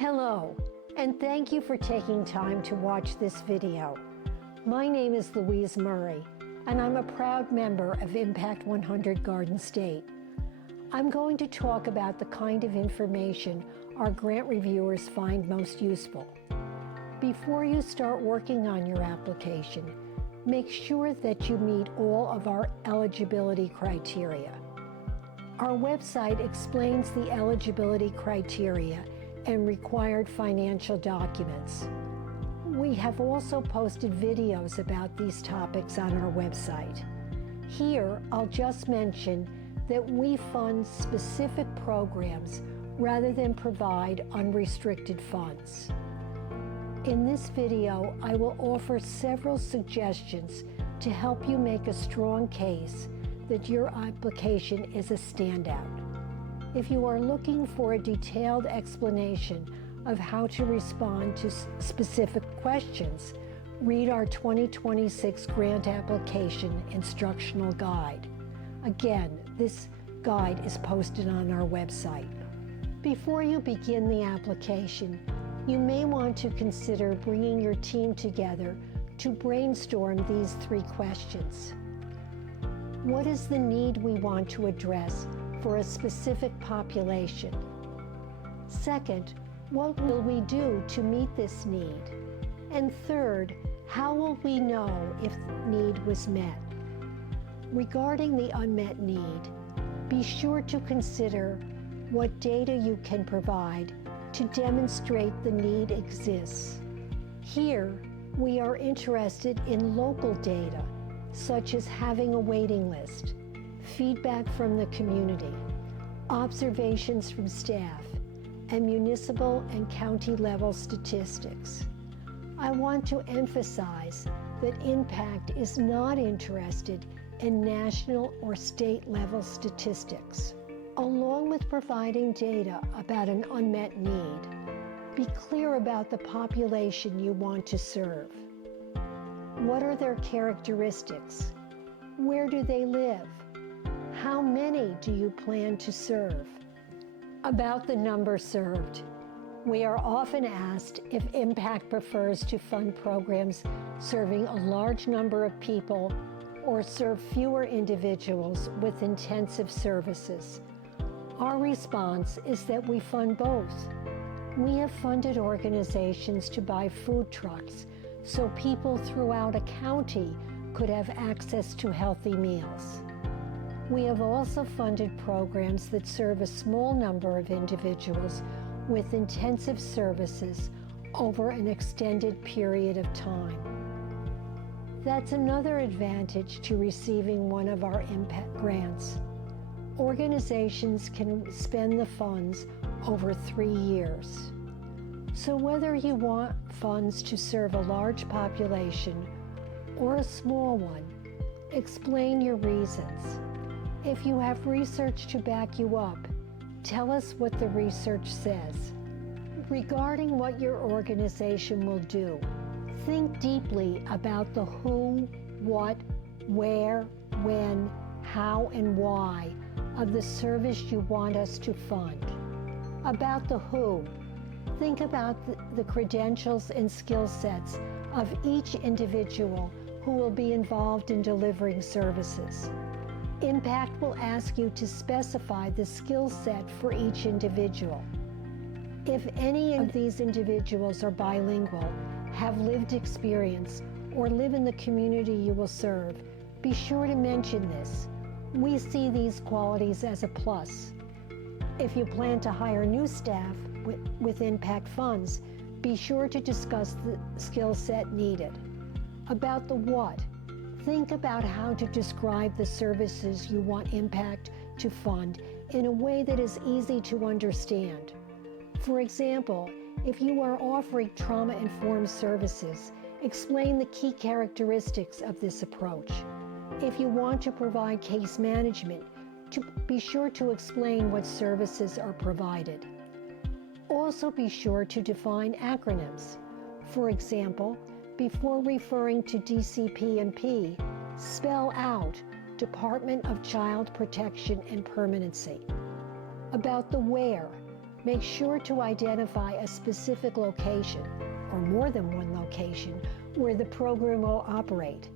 Hello, and thank you for taking time to watch this video. My name is Louise Murray, and I'm a proud member of Impact100 Garden State. I'm going to talk about the kind of information our grant reviewers find most useful. Before you start working on your application, make sure that you meet all of our eligibility criteria. Our website explains the eligibility criteria and required financial documents. We have also posted videos about these topics on our website. Here, I'll just mention that we fund specific programs rather than provide unrestricted funds. In this video, I will offer several suggestions to help you make a strong case that your application is a standout. If you are looking for a detailed explanation of how to respond to specific questions, read our 2026 Grant Application Instructional Guide. Again, this guide is posted on our website. Before you begin the application, you may want to consider bringing your team together to brainstorm these 3 questions. What is the need we want to address for a specific population? Second, what will we do to meet this need? And third, how will we know if the need was met? Regarding the unmet need, be sure to consider what data you can provide to demonstrate the need exists. Here, we are interested in local data, such as having a waiting list, feedback from the community, observations from staff, and municipal and county level statistics. I want to emphasize that Impact is not interested in national or state level statistics. Along with providing data about an unmet need, be clear about the population you want to serve. What are their characteristics? Where do they live? How many do you plan to serve? About the number served, we are often asked if Impact prefers to fund programs serving a large number of people or serve fewer individuals with intensive services. Our response is that we fund both. We have funded organizations to buy food trucks so people throughout a county could have access to healthy meals. We have also funded programs that serve a small number of individuals with intensive services over an extended period of time. That's another advantage to receiving one of our Impact grants. Organizations can spend the funds over 3 years. So whether you want funds to serve a large population or a small one, explain your reasons. If you have research to back you up, tell us what the research says. Regarding what your organization will do, think deeply about the who, what, where, when, how, and why of the service you want us to fund. About the who, think about the credentials and skill sets of each individual who will be involved in delivering services. Impact will ask you to specify the skill set for each individual. If any of these individuals are bilingual, have lived experience, or live in the community you will serve, be sure to mention this. We see these qualities as a plus. If you plan to hire new staff with Impact funds, be sure to discuss the skill set needed. About the what, think about how to describe the services you want Impact to fund in a way that is easy to understand. For example, if you are offering trauma-informed services, explain the key characteristics of this approach. If you want to provide case management, be sure to explain what services are provided. Also be sure to define acronyms. For example, before referring to DCP&P, spell out Department of Child Protection and Permanency. About the where, make sure to identify a specific location, or more than one location, where the program will operate.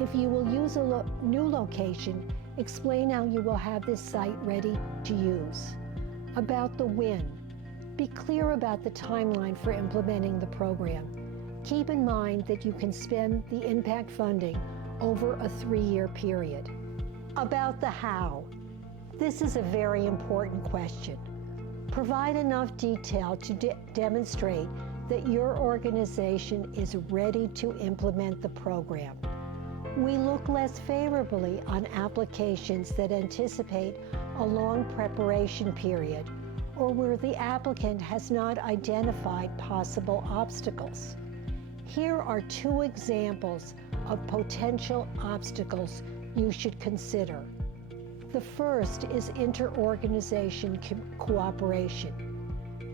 If you will use a new location, explain how you will have this site ready to use. About the when. Be clear about the timeline for implementing the program. Keep in mind that you can spend the impact funding over a 3-year period. About the how. This is a very important question. Provide enough detail to demonstrate that your organization is ready to implement the program. We look less favorably on applications that anticipate a long preparation period or where the applicant has not identified possible obstacles. Here are 2 examples of potential obstacles you should consider. The first is inter-organization cooperation.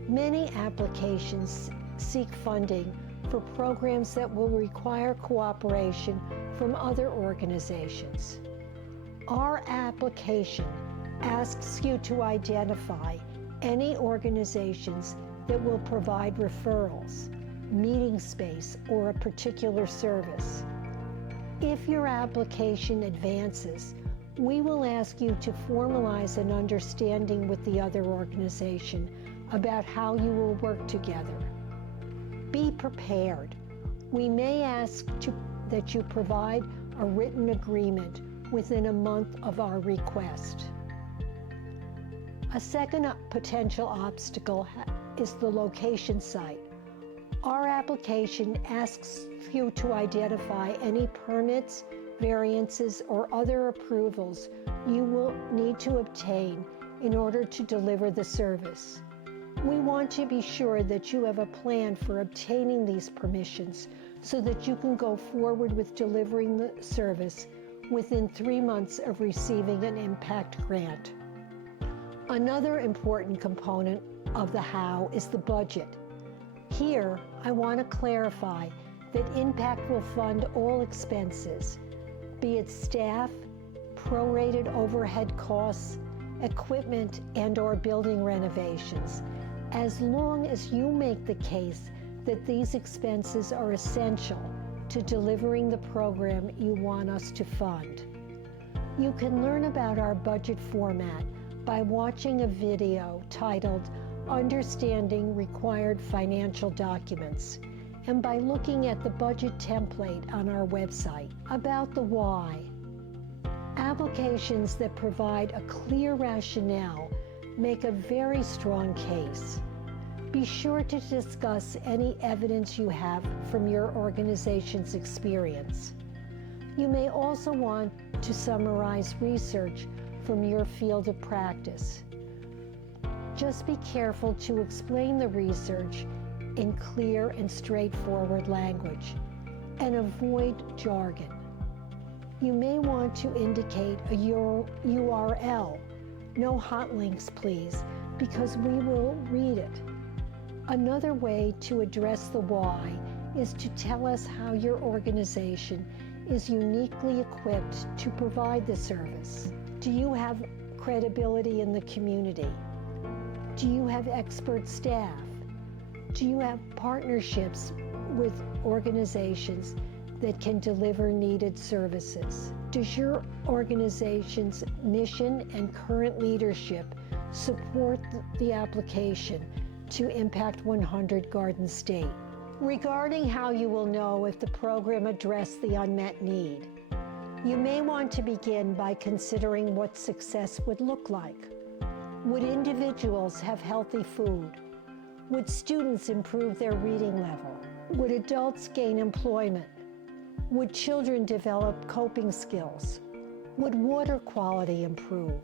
Many applications seek funding for programs that will require cooperation from other organizations. Our application asks you to identify any organizations that will provide referrals, meeting space, or a particular service. If your application advances, we will ask you to formalize an understanding with the other organization about how you will work together. Be prepared. We may ask that you provide a written agreement within a month of our request. A second potential obstacle is the location site. Our application asks you to identify any permits, variances, or other approvals you will need to obtain in order to deliver the service. We want to be sure that you have a plan for obtaining these permissions so that you can go forward with delivering the service within 3 months of receiving an impact grant. Another important component of the how is the budget. Here, I want to clarify that Impact will fund all expenses, be it staff, prorated overhead costs, equipment, and/or building renovations, as long as you make the case that these expenses are essential to delivering the program you want us to fund. You can learn about our budget format by watching a video titled Understanding Required Financial Documents, and by looking at the budget template on our website. About the why. Applications that provide a clear rationale make a very strong case. Be sure to discuss any evidence you have from your organization's experience. You may also want to summarize research from your field of practice. Just be careful to explain the research in clear and straightforward language, and avoid jargon. You may want to indicate a URL, no hot links please, because we will read it. Another way to address the why is to tell us how your organization is uniquely equipped to provide the service. Do you have credibility in the community? Do you have expert staff? Do you have partnerships with organizations that can deliver needed services? Does your organization's mission and current leadership support the application to Impact100 Garden State? Regarding how you will know if the program addressed the unmet need, you may want to begin by considering what success would look like. Would individuals have healthy food? Would students improve their reading level? Would adults gain employment? Would children develop coping skills? Would water quality improve?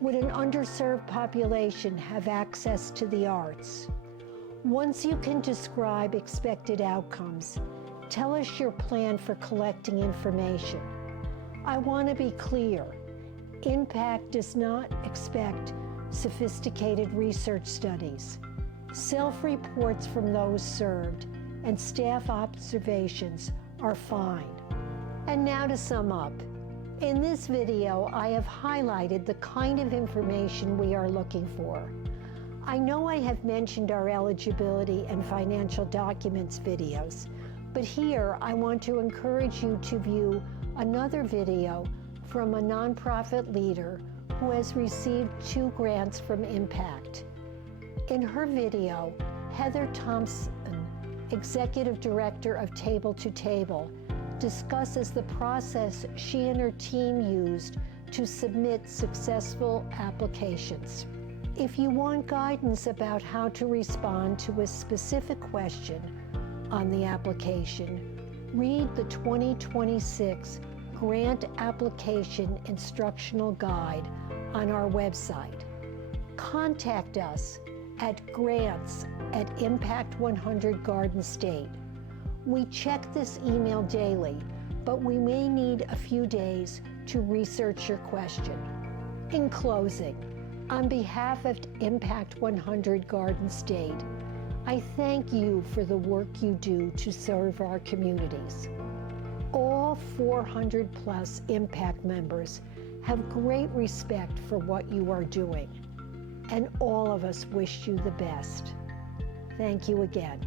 Would an underserved population have access to the arts? Once you can describe expected outcomes, tell us your plan for collecting information. I want to be clear. Impact does not expect sophisticated research studies. Self-reports from those served and staff observations are fine. And now to sum up. In this video, I have highlighted the kind of information we are looking for. I know I have mentioned our eligibility and financial documents videos, but here I want to encourage you to view another video from a nonprofit leader who has received 2 grants from Impact. In her video, Heather Thompson, Executive Director of Table to Table, discusses the process she and her team used to submit successful applications. If you want guidance about how to respond to a specific question on the application, read the 2026 Grant Application Instructional Guide on our website. Contact us at grants@Impact100 Garden State. We check this email daily, but we may need a few days to research your question. In closing, on behalf of Impact100 Garden State, I thank you for the work you do to serve our communities. All 400 plus Impact members have great respect for what you are doing, and all of us wish you the best. Thank you again.